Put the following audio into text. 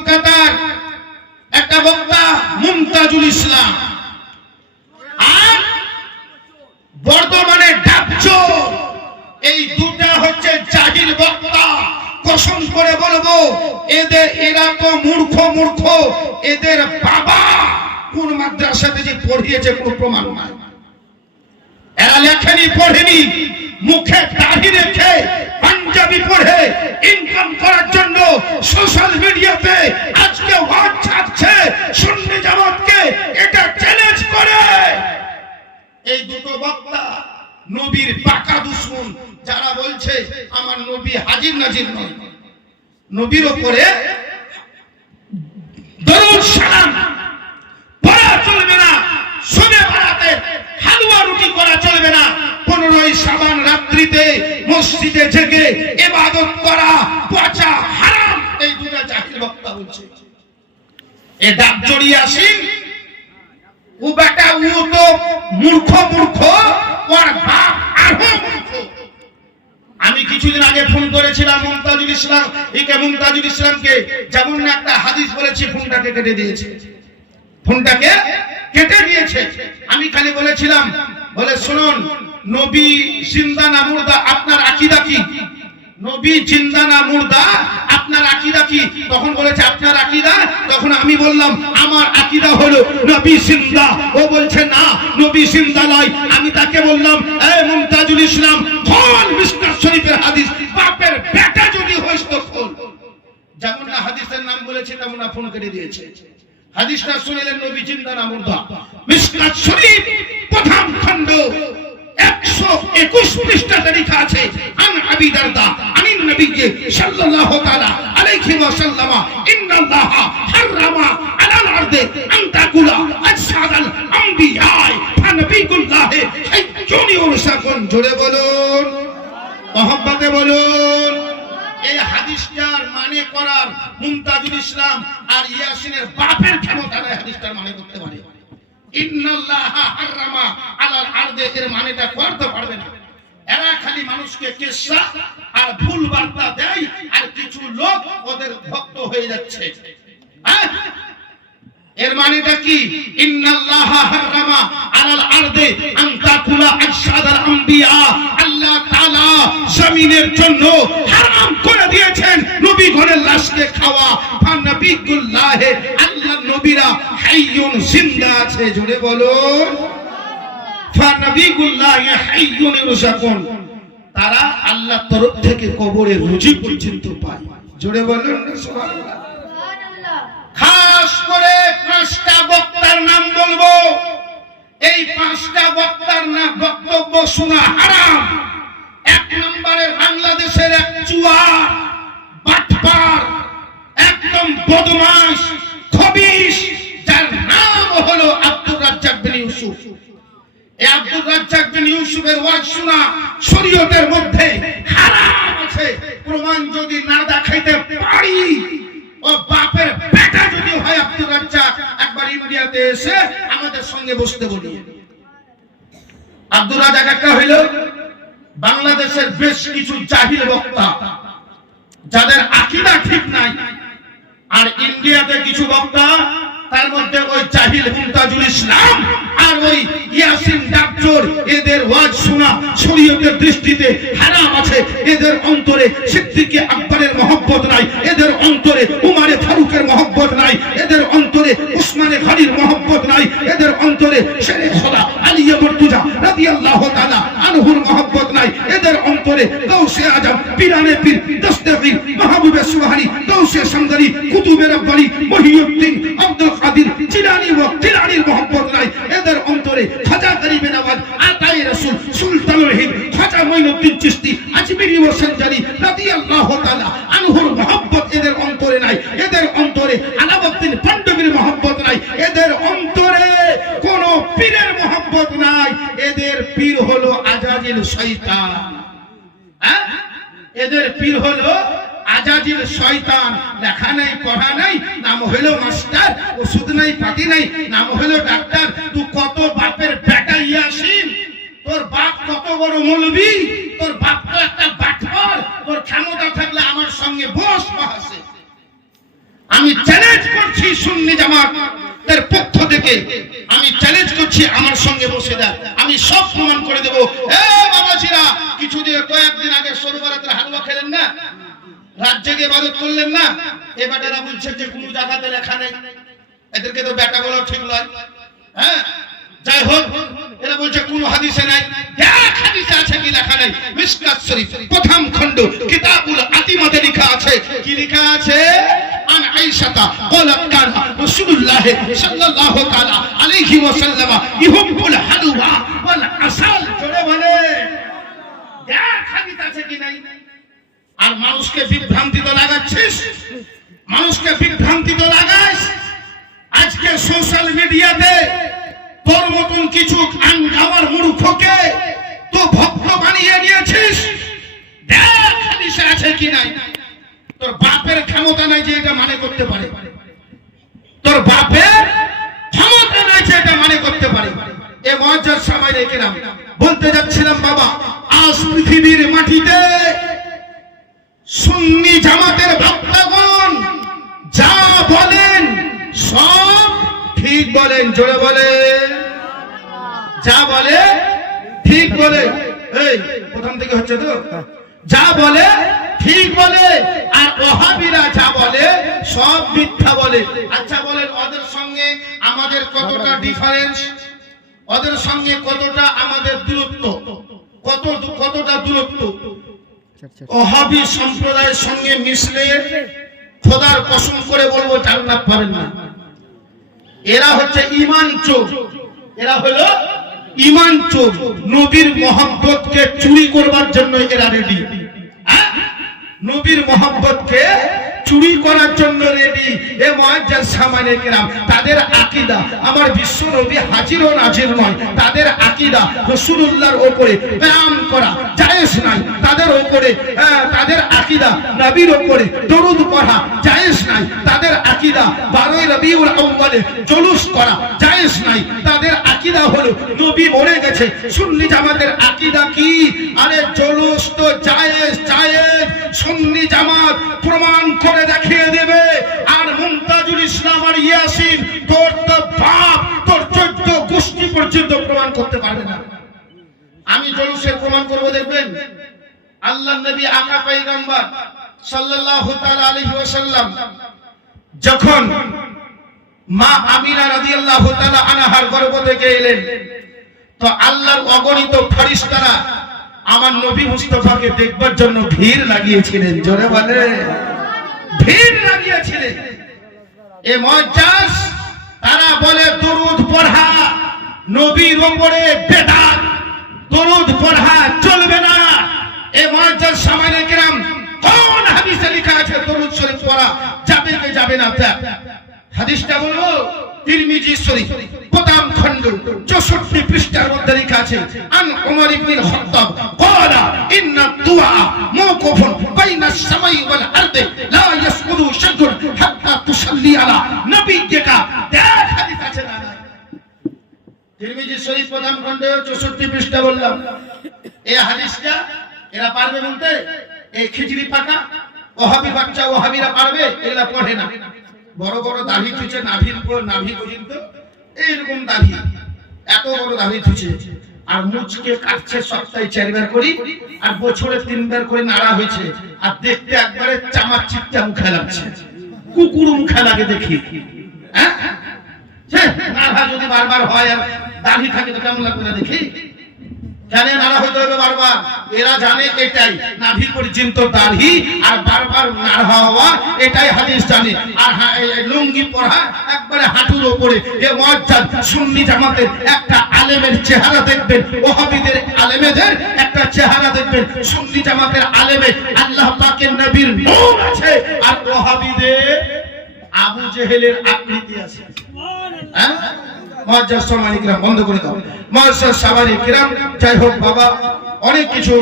কলকাতার একটা বক্তা মুমতাজুল ইসলাম। আর বর্তমানে ডাকচোর, এই দুটা হচ্ছে জাহির বক্তা। কসম করে বলব, এদের, এরা তো মূর্খ মূর্খ। এদের বাবা কোন মাদ্রাসাতে যে পড়িয়েছে কোন প্রমাণ নাই। এরা লেখেনি, পড়েনি। মুখে দাড়ি রেখে পাঞ্জাবি পড়ে ইনকাম করার জন্য সোশ্যাল মিডিয়াতে আজকে ওয়াজ ছাড়ছে সুন্নি জামাতকে এটা চ্যালেঞ্জ করে। এই দুটো বক্তা নবীর পাকা দুশ্মন, যারা বলছে আমার নবী হাজির নাজির নয়। নবীর ওপরে দরুদ সালাম, পড়া চলবে না, শোনে বাড়াতে হালুয়া রুটি করা চলবে না। পনেরোই সাবান মসজিদে জেগে এবাদত করা, পচা, হারাম, এই দুটা জাহির বক্তা বলছে। এ ডাক জড়িয়ে আসি। ও বেটা, ও তো মূর্খ মূর্খ, ওর বাপ আরও মূর্খ। আমি কিছুদিন আগে ফোন করেছিলাম মুমতাজুল ইসলাম একে মুমতাজুল ইসলামকে, যেমন না একটা হাদিস বলেছি ফোনটাকে কেটে দিয়েছে। ফোনটাকে কেটে দিয়েছে। আমি খালি বলেছিলাম, বলে, শুনুন নবী জিন্দা না মুর্দা, আপনার আকিদা কি? নবী জিন্দা না মুর্দা, আপনার আকিদা কি? তখন বলেছে, আপনার আকিদা? তখন আমি বললাম, আমার আকিদা হলো নবী জিন্দা। ও বলছে, না, নবী জিন্দা নয়। আমি তাকে বললাম, এ মুমতাজুল ইসলাম খোল মিস্টার শরীফের হাদিস, বাপের বেটা যদি হইস তো খোল যেমন না হাদিসের নাম বলেছে, তেমন না ফোন কেটে দিয়েছে। হাদিসটা শুনলেন নবী জিন্দা না মুর্দা। মিসকাত শরীফ পৃষ্ঠাতে লেখা আছে। আন আবি দারদা, আনিন নবীকে সাল্লাল্লাহু তাআলা আলাইহি ওয়া সাল্লামা, ইন্নাল্লাহা হারামা আলাল আরদে আন তাকুলা আজসাদাল আম্বিয়া ফানবিকুল্লাহ হাইয়ুনি উরসাকুন জোরে বলুন, মহব্বতে বলুন। এই হাদিসটার মানে করার মুমতাজুল ইসলাম আর ইয়াসিনের বাপের ক্ষমতা নেই হাদিসটার মানে করতে পারে। ইন্নাল্লাহা হারামা আলাল আরদে, এর মানেটা করতে পারবে না। এরা খালি মানুষকে কেসা আর ভুল বার্তা দেয় আর কিছু লোক ওদের ভক্ত হয়ে যাচ্ছে। হ্যাঁ? এর মানেটা কি? হারামা আলাল আরদে আন তাকুলা আশহাদাল আম্বিয়া। আল্লাহ তাআলা জমিনের জন্য হারাম করে দিয়েছেন নবী ঘরের লাশকে খাওয়া। ফানবিকুল্লাহ আল্লাহ নবীরা হাইয়ুন জিন্দা আছে জুড়ে বলুন। তারা আল্লাহ তরফ থেকে কবরে রুজি পর্যন্ত পায়। জুড়ে বলুন খাস করে পাঁচটা বক্তার নাম বলব। এই পাঁচটা বক্তার না বক্তব্য শোনা হারাম। এক নম্বরে বাংলাদেশের এক চুয়ার বাটপার একদম বদমাস খবিস যার নাম হলো আব্দুর রাজ্জাক বিন ইউসুফ। এই আব্দুর রাজ্জাক বিন ইউসুফের ওয়াজ শোনা, শরীয়তের মধ্যে হারাম আছে। প্রমাণ যদি না দেখাইতে পারি, ও বাপের বেটা যদি হয় আব্দুর রাজ্জাক, একবার ইন্ডিয়াতে এসে আমাদের সঙ্গে বসতে বলি। আব্দুর রাজ্জাক একটা হইল বাংলাদেশের বেশ কিছু জাহিল বক্তা, যাদের আকিদা ঠিক নাই। আর ইন্ডিয়াতে কিছু বক্তা, তার মধ্যে ওই জাহিল মুমতাজুল ইসলাম ওই ইয়াসিন ডাক্তার এদের ওয়াজ শোনা, শরীয়তের দৃষ্টিতে হারাম আছে, এদের অন্তরে সিদ্দিকে আকবরের মহব্বত নাই, এদের অন্তরে উমারে ফারুকের মহব্বত নাই, এদের অন্তরে উসমানে খালির মহব্বত নাই, এদের অন্তরে শেরে খোদা আলিয়া মর্তুজা রাদিয়াল্লাহু তাআলা আনহুর মহব্বত নাই এদের কৌশে আজম পিরানে পীর দস্তগীর মাহবুবে সুবহানি গৌসে সামদানি কুতুবে রব্বানি মহিউদ্দিন, আব্দুল কাদির, জিলানি ও জিলানির মোহাম্মদ রায় এদের অন্তরে খাজা গরিবে নওয়াজ আতাই রাসূল, সুলতানুল হিন্দ, খাজা মঈনুদ্দিন চিশতি, আজমিরি ও সঞ্জারি রাদিয়াল্লাহু তাআলা আনহুর মহব্বত এদের অন্তরে নাই এদের অন্তরে আলাউদ্দিন পান্ডবীর মহব্বত নাই এদের অন্তরে কোন পীরের মহব্বত নাই এদের পীর হলো আজাজিল শয়তান হ্যাঁ? এদের পীর হলো আজাজিল শয়তান, লেখা নাই, পড়া নাই, নাম হলো মাস্টার, ওষুধ নাই, পাতি নাই, নাম হলো ডাক্তার। তুই কত বাপের বেটা ইয়াসিন? তোর বাপ কত বড় মৌলবি? তোর বাপ তো একটা বাটফর তোর ক্ষমতা থাকলে আমার সঙ্গে বস বাহাসে আমি চ্যালেঞ্জ বলছি সুন্নি জামাত তার পক্ষ থেকে। আমি চ্যালেঞ্জ করছি, আমার সঙ্গে বসে দেয় আমি সব প্রমাণ করে দেবো। এ বাবাজিরা কিছুদিন কয়েকদিন আগে সরবরাতের হালুয়া খেলেন না রাত জেগে ইবাদত করলেন না এ বেটারা বলছে যে কোনো জায়গাতে লেখা নেই এদেরকে তো বেটা বলা ঠিক নয় হ্যাঁ যাই হোক এরা বলছে কোন হাদিসে নাই এক হাদিসে আছে কি লেখা নাই মিসকাত শরীফ প্রথম খণ্ড কিতাবুল আতিমাতে লেখা আছে কি লেখা আছে আন আয়েশাতা قالت كان رسول الله صلى الله تعالى عليه وسلم يحب الحلوى والعسل জোরে বলে আর মানুষকে বিভ্রান্তি তো লাগাচ্ছিস? মানুষকে বিভ্রান্তি তো লাগাইস আজকে সোশ্যাল মিডিয়াতে তোর মতন কিছু আঙ্গামার মূর্খকে তো ভক্ত বানিয়ে নিয়েছিস? বাপের ক্ষমতা নাই যে এটা মানে করতে তোর বাপের ক্ষমতা নাই যে এটা মানে করতে পারে। এ বলতে যাচ্ছিলাম, বাবা আজ পৃথিবীর মাটিতে। সুন্নি জামাতের ভক্তগণ যা বলেন, সব ঠিক বলেন, জোরে বলে যা বলে, ঠিক বলে। এই, প্রথম থেকে হচ্ছে তো? যা বলে, ঠিক বলে। আর ওহাবিরা যা বলে, সব মিথ্যা বলে। আচ্ছা বলেন, ওদের সঙ্গে আমাদের কতটা ডিফারেন্স ওদের সঙ্গে কতটা আমাদের দূরত্ব? কত কতটা দূরত্ব? ওহাবি সম্প্রদায়ের সঙ্গে মিশলে খোদার কসম করে বলব জান্নাত পাবেন না। এরা হচ্ছে ইমান চোর। এরা হলো ইমান চোর। নবীর মোহাম্মতকে চুরি করবার জন্য এরা রেডি নবীর মোহাম্মতকে চুরি করার জন্য রেডি এ মহাজ্জার সামানে কেরাম তাদের আকিদা, আমার বিশ্ব নবী হাজির ও নাজির নয়। তাদের আকিদা রাসূলুল্লাহর ওপরে ব্যায়াম করা জায়েজ নাই। তাদের ওপরে তাদের আকিদা নবীর ওপরে দরুদ পড়া জায়েজ নাই। আকীদা 12 রবিউল আউয়ালে জুলুস করা জায়েজ নাই। তাদের আকীদা হলো, নবী মরে গেছে। সুন্নি জামাতের আকীদা কি? আরে জুলুস তো জায়েজ জায়েজ। সুন্নি জামাত প্রমাণ করে দেখিয়ে দেবে। আর মুমতাজুল ইসলাম আর ইয়াসিন, তোর তো বাপ, তোর চোদ্দ গোষ্ঠী পর্যন্ত প্রমাণ করতে পারবে না। আমি জলুসের প্রমাণ করব, দেখবেন? আল্লাহ নবী আকা পয়গম্বর সাল্লাল্লাহু তাআলা আলাইহি ওয়াসাল্লাম যখন মা আমিনা রাদিয়াল্লাহু তাআলা আনহার গর্ভ থেকে এলেন, তো আল্লাহর অগণিত ফেরেশতারা আমার নবী মুস্তাফাকে দেখবার জন্য ভিড় লাগিয়েছিলেন, জোরে বলে। ভিড় লাগিয়েছিলেন। এ মজ্জাস তারা বলে, দরুদ পড়া, নবীর উপরে বেদাত। দরুদ পড়া চলবে না এ মজ্জাস সামানে কিরাম কোন হাদিসে লেখা আছে দরুদ শরীফ পড়া যাবে কি যাবে না তা। হাদিসটা বলব, তিরমিজি শরীফ কোতাম খন্ড 64 পৃষ্ঠার মধ্যে লেখা আছে, আন উমর ইবনে খাত্তাব ক্বালা, ইন্না দুআ মাওকুফুন বাইনা সামাই ওয়াল আরদি, লা ইয়াসকুদু শাজর হাত্তা তুসাল্লি আলা নবিয়্যিকা দেখ হাদিস আছে না তিরমিজি শরীফ কোতাম খন্ড 64 পৃষ্ঠা বললাম। এই হাদিসটা এরা পারবে বলতে? এই খিচড়ি পাকা? বাচ্চা পারবে? পড়ে না। বড় বড় নাভির নাভি পর্যন্ত এইরকম এত বড় আর মুচকে কাটছে সপ্তাহে চারবার করি আর বছরে তিনবার করে নাড়া হয়েছে। আর দেখতে একবারে চামার চিপটা মুখে লাগছে। কুকুর মুখে লাগে দেখি। হ্যাঁ? নাড়া যদি বারবার হয় আর দাড়ি থাকে তো কেমন লাগবে না দেখি? জানে নাড়া হইতে হবে বারবার। এরা জানে এটাই। নাভি পর্যন্ত দাড়ি আর বারবার নাড়া হওয়া, এটাই হাদিস জানে। আর লুঙ্গি পরা একবারে হাঁটুর উপরে এ মজ্জাদ সুন্নি জামাতের একটা আলেমের চেহারা দেখবেন। ওহাবিদের আলেমেদের একটা চেহারা দেখবেন। সুন্নি জামাতের আলেমে আল্লাহ পাকের নবীর নূর আছে। আর ওহাবিদের আবু জেহেলের আকৃতি আছে। হ্যাঁ? মহাজার সামানিকরাম বন্ধ করে দাও। মহাজ্জার সাবারি কিরাম যাই হোক বাবা অনেক কিছু